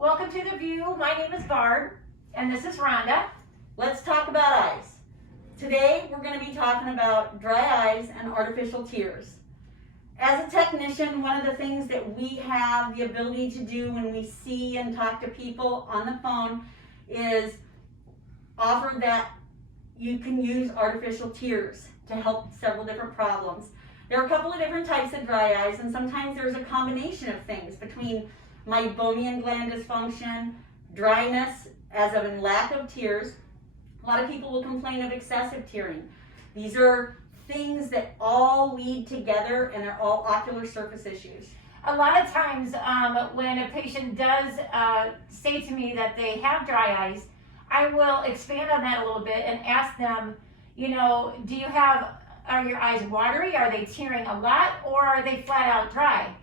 Welcome to The View. My name is Barb, and this is Rhonda. Let's talk about eyes. Today, we're going to be talking about dry eyes and artificial tears. As a technician, one of the things that we have the ability to do when we see and talk to people on the phone is offer that you can use artificial tears to help several different problems. There are a couple of different types of dry eyes, and sometimes there's a combination of things between meibomian gland dysfunction, dryness as of in lack of tears. A lot of people will complain of excessive tearing. These are things that all lead together, and they're all ocular surface issues. A lot of times when a patient does say to me that they have dry eyes, I will expand on that a little bit and ask them, are your eyes watery? Are they tearing a lot, or are they flat out dry?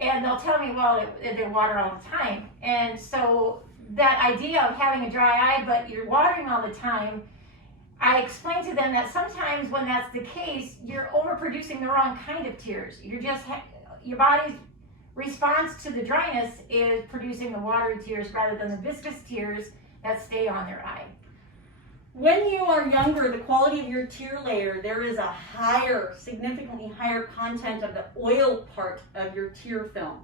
And they'll tell me, well, they're water all the time. And so that idea of having a dry eye, but you're watering all the time, I explain to them that sometimes when that's the case, you're overproducing the wrong kind of tears. Your body's response to the dryness is producing the watery tears rather than the viscous tears that stay on their eye. When you are younger, the quality of your tear layer, there is a significantly higher content of the oil part of your tear film.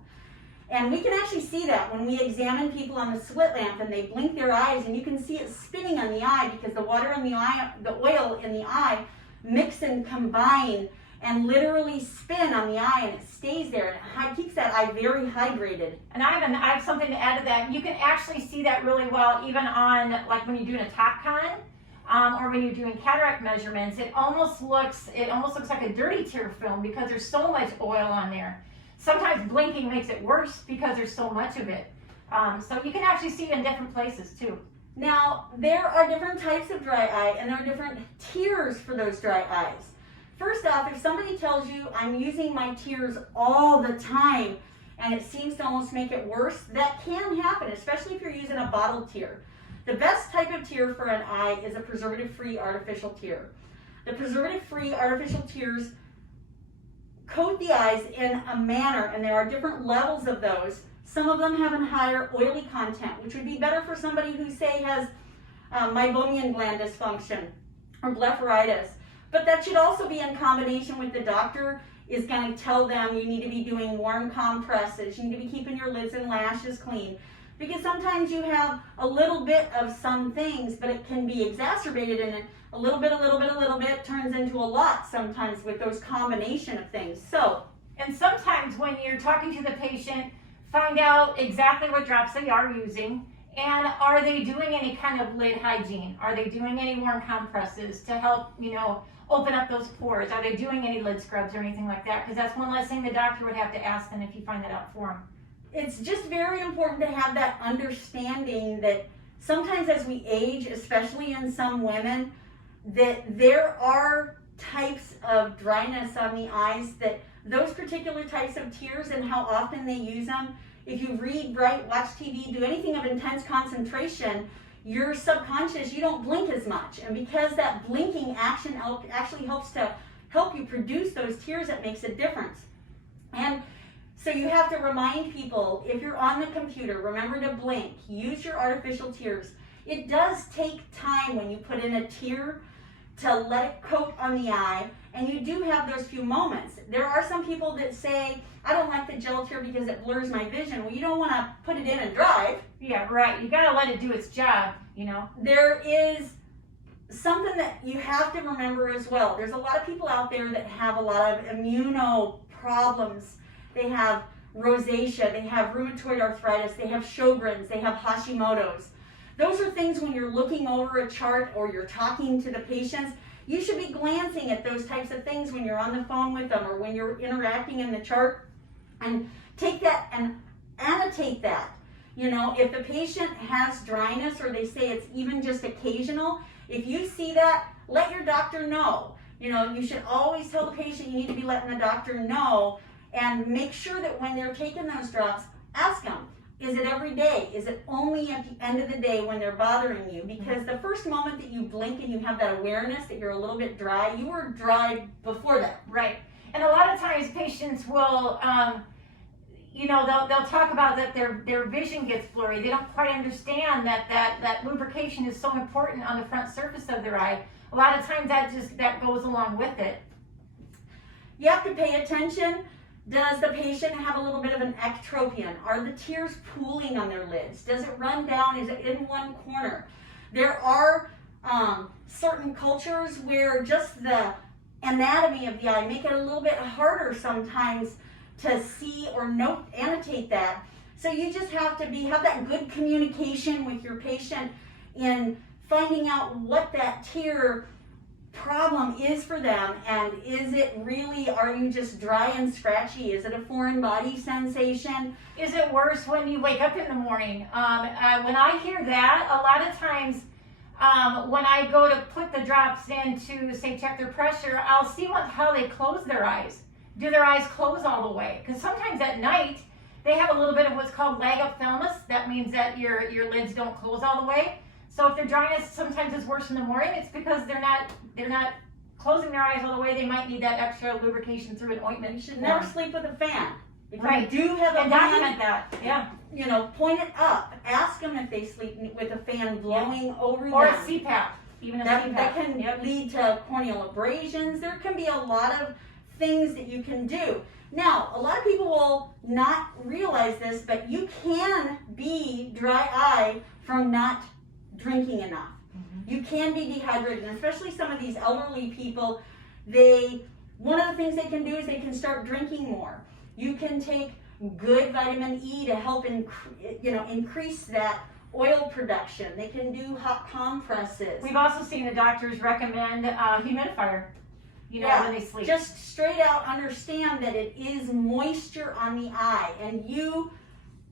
And we can actually see that when we examine people on the slit lamp and they blink their eyes, and you can see it spinning on the eye because the water in the eye, the oil in the eye mix and combine and literally spin on the eye, and it stays there and it keeps that eye very hydrated. And I have something to add to that. You can actually see that really well even on, like when you're doing a top con. Or when you're doing cataract measurements, it almost looks like a dirty tear film because there's so much oil on there. Sometimes blinking makes it worse because there's so much of it. So you can actually see it in different places too. Now, there are different types of dry eye, and there are different tears for those dry eyes. First off, if somebody tells you, I'm using my tears all the time, and it seems to almost make it worse, that can happen, especially if you're using a bottled tear. The best type of tear for an eye is a preservative-free artificial tear. The preservative-free artificial tears coat the eyes in a manner, and there are different levels of those. Some of them have a higher oily content, which would be better for somebody who, say, has meibomian gland dysfunction or blepharitis. But that should also be in combination with the doctor is going to tell them you need to be doing warm compresses, you need to be keeping your lids and lashes clean. Because sometimes you have a little bit of some things, but it can be exacerbated, and a little bit turns into a lot sometimes with those combination of things. And sometimes when you're talking to the patient, find out exactly what drops they are using, and are they doing any kind of lid hygiene? Are they doing any warm compresses to help, open up those pores? Are they doing any lid scrubs or anything like that? Because that's one less thing the doctor would have to ask them if you find that out for them. It's just very important to have that understanding that sometimes as we age, especially in some women, that there are types of dryness on the eyes, that those particular types of tears and how often they use them, if you read, write, watch TV, do anything of intense concentration, your subconscious, you don't blink as much. And because that blinking action actually helps to help you produce those tears, it makes a difference. And so you have to remind people, if you're on the computer, remember to blink, use your artificial tears. It does take time when you put in a tear to let it coat on the eye, and you do have those few moments. There are some people that say, I don't like the gel tear because it blurs my vision. Well, you don't want to put it in and drive. Yeah, right. You got to let it do its job, There is something that you have to remember as well. There's a lot of people out there that have a lot of immuno problems. They have rosacea, they have rheumatoid arthritis, they have Sjogren's, they have Hashimoto's. Those are things when you're looking over a chart or you're talking to the patients, you should be glancing at those types of things when you're on the phone with them or when you're interacting in the chart, and take that and annotate that. If the patient has dryness or they say it's even just occasional, if you see that, let your doctor know. You should always tell the patient you need to be letting the doctor know. And make sure that when they're taking those drops, ask them, is it every day? Is it only at the end of the day when they're bothering you? Because the first moment that you blink and you have that awareness that you're a little bit dry, you were dry before that. Right. And a lot of times patients will, they'll talk about that their vision gets blurry. They don't quite understand that lubrication is so important on the front surface of their eye. A lot of times that goes along with it. You have to pay attention. Does the patient have a little bit of an ectropion? Are the tears pooling on their lids? Does it run down? Is it in one corner? There are certain cultures where just the anatomy of the eye make it a little bit harder sometimes to see or annotate that. So you just have to have that good communication with your patient in finding out what that tear problem is for them, and is it really, are you just dry and scratchy? Is it a foreign body sensation? Is it worse when you wake up in the morning? When I hear that, a lot of times when I go to put the drops in to say check their pressure, I'll see how they close their eyes. Do their eyes close all the way? Because sometimes at night they have a little bit of what's called lagophthalmos. That means that your lids don't close all the way. So if their dryness sometimes is worse in the morning, it's because they're not closing their eyes all the way. They might need that extra lubrication through an ointment. You should never sleep with a fan. If right. you do have a fan, document that. Yeah. Point it up. Ask them if they sleep with a fan blowing over them. Or a CPAP. Even a CPAP. That can lead to corneal abrasions. There can be a lot of things that you can do. Now, a lot of people will not realize this, but you can be dry eye from not drinking enough. Mm-hmm. You can be dehydrated, and especially some of these elderly people, one of the things they can do is they can start drinking more. You can take good vitamin E to help increase that oil production. They can do hot compresses. We've also seen the doctors recommend humidifier, when they sleep. Just straight out understand that it is moisture on the eye, and you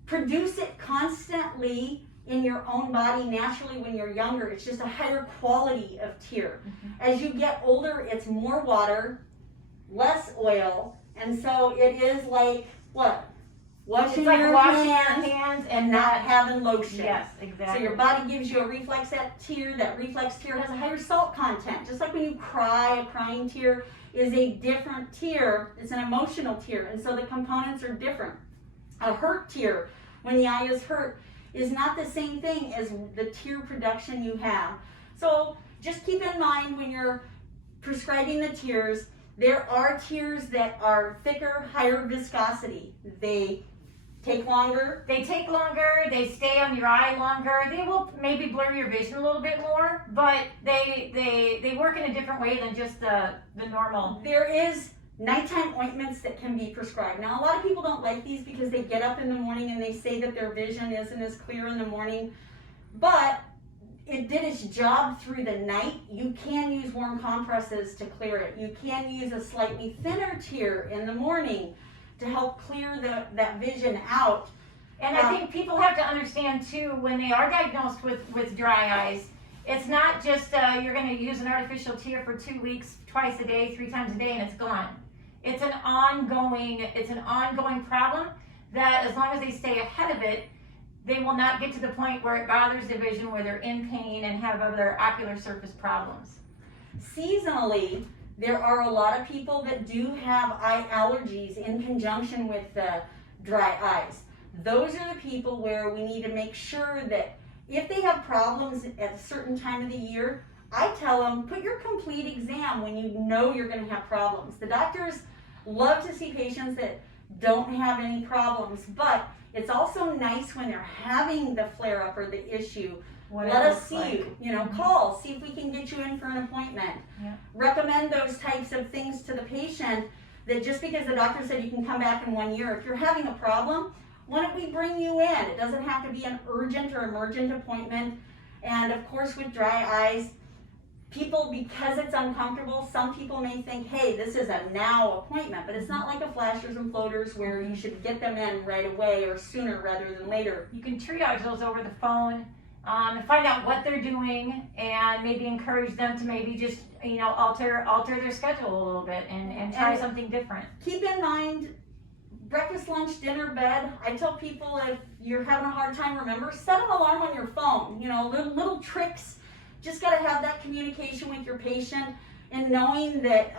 produce it constantly in your own body naturally when you're younger. It's just a higher quality of tear. Mm-hmm. As you get older, it's more water, less oil, and so it is like what? Washing your hands and not having lotion. Yes, exactly. So your body gives you a reflex tear. That reflex tear has a higher salt content. Just like when you cry, a crying tear is a different tear. It's an emotional tear, and so the components are different. A hurt tear, when the eye is hurt, is not the same thing as the tear production you have. So just keep in mind when you're prescribing the tears, there are tears that are thicker, higher viscosity. They take longer. They stay on your eye longer. They will maybe blur your vision a little bit more, but they work in a different way than just the normal. There is nighttime ointments that can be prescribed. Now, a lot of people don't like these because they get up in the morning and they say that their vision isn't as clear in the morning, but it did its job through the night. You can use warm compresses to clear it. You can use a slightly thinner tear in the morning to help clear that vision out. And I think people have to understand too, when they are diagnosed with dry eyes, it's not just you're going to use an artificial tear for 2 weeks, twice a day, 3 times a day, and it's gone. It's an ongoing problem that as long as they stay ahead of it, they will not get to the point where it bothers the vision, where they're in pain and have other ocular surface problems. Seasonally, there are a lot of people that do have eye allergies in conjunction with the dry eyes. Those are the people where we need to make sure that if they have problems at a certain time of the year, I tell them, put your complete exam when you know you're going to have problems. The doctors love to see patients that don't have any problems, but it's also nice when they're having the flare-up or the issue. Let us see you, call, see if we can get you in for an appointment. Yeah. Recommend those types of things to the patient, that just because the doctor said you can come back in 1 year, if you're having a problem, why don't we bring you in? It doesn't have to be an urgent or emergent appointment. And of course, with dry eyes, people, because it's uncomfortable, some people may think, hey, this is a now appointment, but it's not like a flashers and floaters where you should get them in right away or sooner rather than later. You can triage those over the phone, find out what they're doing, and maybe encourage them to maybe just, alter their schedule a little bit and try something different. Keep in mind, breakfast, lunch, dinner, bed. I tell people, if you're having a hard time, remember, set an alarm on your phone. Little tricks. Just got to have that communication with your patient and knowing that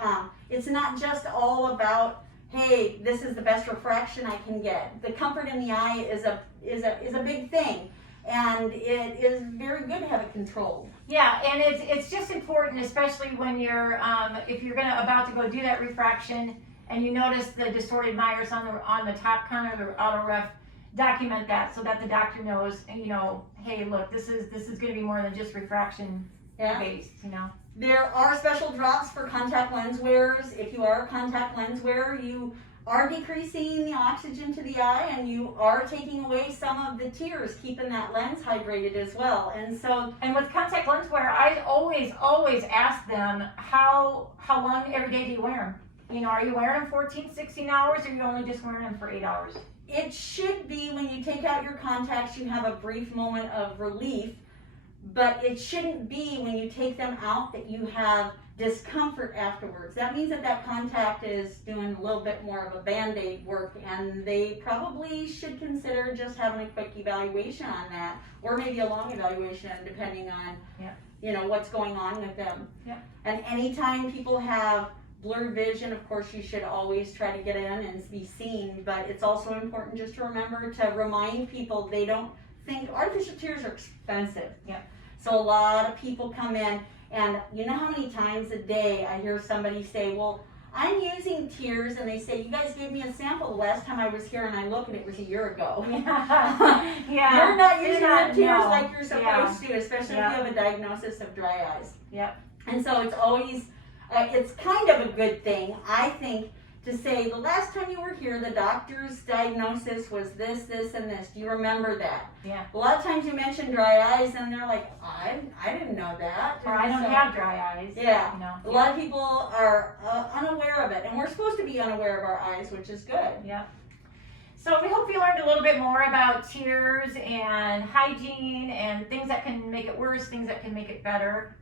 it's not just all about hey, this is the best refraction I can get. The comfort in the eye is a big thing, and it is very good to have it controlled. Yeah, and it's just important, especially when you're if you're about to go do that refraction and you notice the distorted mires on the top corner of the auto ref. Document that so that the doctor knows, hey, look, this is going to be more than just refraction based, There are special drops for contact lens wearers. If you are a contact lens wearer, you are decreasing the oxygen to the eye, and you are taking away some of the tears, keeping that lens hydrated as well. And with contact lens wear, I always ask them how long every day do you wear them? Are you wearing them 14, 16 hours, or are you only just wearing them for 8 hours? It should be when you take out your contacts, you have a brief moment of relief, but it shouldn't be when you take them out that you have discomfort afterwards. That means that contact is doing a little bit more of a Band-Aid work, and they probably should consider just having a quick evaluation on that, or maybe a long evaluation depending on what's going on with them. Yeah. And anytime people have blurred vision, of course, you should always try to get in and be seen, but it's also important just to remember to remind people they don't think artificial tears are expensive. Yeah. So a lot of people come in, and you know how many times a day I hear somebody say, well, I'm using tears, and they say, you guys gave me a sample the last time I was here, and I look and it was a year ago. Yeah. You're not using your tears like you're supposed to, especially if you have a diagnosis of dry eyes. Yep. And so it's always it's kind of a good thing, I think, to say the last time you were here, the doctor's diagnosis was this, this, and this. Do you remember that? Yeah. A lot of times you mention dry eyes, and they're like, I didn't know that. Or I don't have dry eyes. Yeah. A lot of people are unaware of it, and we're supposed to be unaware of our eyes, which is good. Yeah. So we hope you learned a little bit more about tears and hygiene and things that can make it worse, things that can make it better.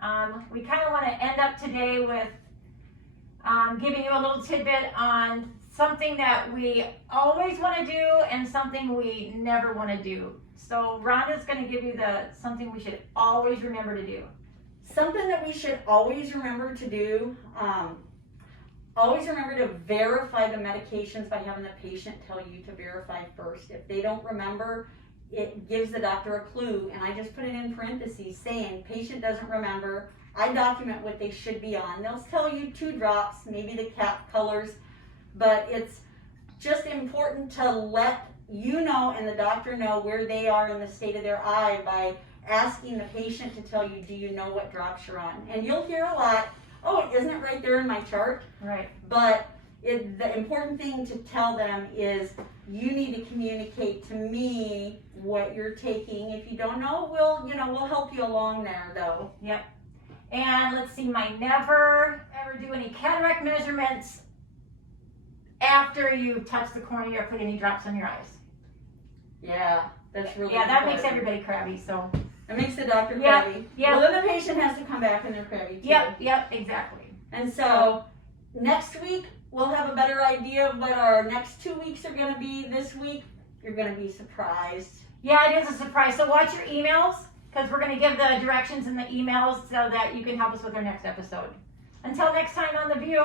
We kind of want to end up today with giving you a little tidbit on something that we always want to do and something we never want to do. So Rhonda's going to give you something we should always remember to do. Something that we should always remember to do, always remember to verify the medications by having the patient tell you to verify first. If they don't remember, it gives the doctor a clue, and I just put it in parentheses saying patient doesn't remember. I document what they should be on. They'll tell you 2 drops, maybe the cap colors, but it's just important to let you know and the doctor know where they are in the state of their eye by asking the patient to tell you, do you know what drops you're on? And you'll hear a lot, oh, isn't it right there in my chart? Right. But the important thing to tell them is you need to communicate to me what you're taking. If you don't know, we'll help you along there, though. Yep. And let's see, never ever do any cataract measurements after you touch the cornea or put any drops on your eyes. Yeah, that's really that makes everybody crabby, so. It makes the doctor crabby. Yeah. Well, then the patient has to come back and they're crabby too. Yep, exactly. And so next week, we'll have a better idea of what our next 2 weeks are going to be. This week, you're going to be surprised. Yeah, it is a surprise. So watch your emails, because we're going to give the directions in the emails so that you can help us with our next episode. Until next time on The View.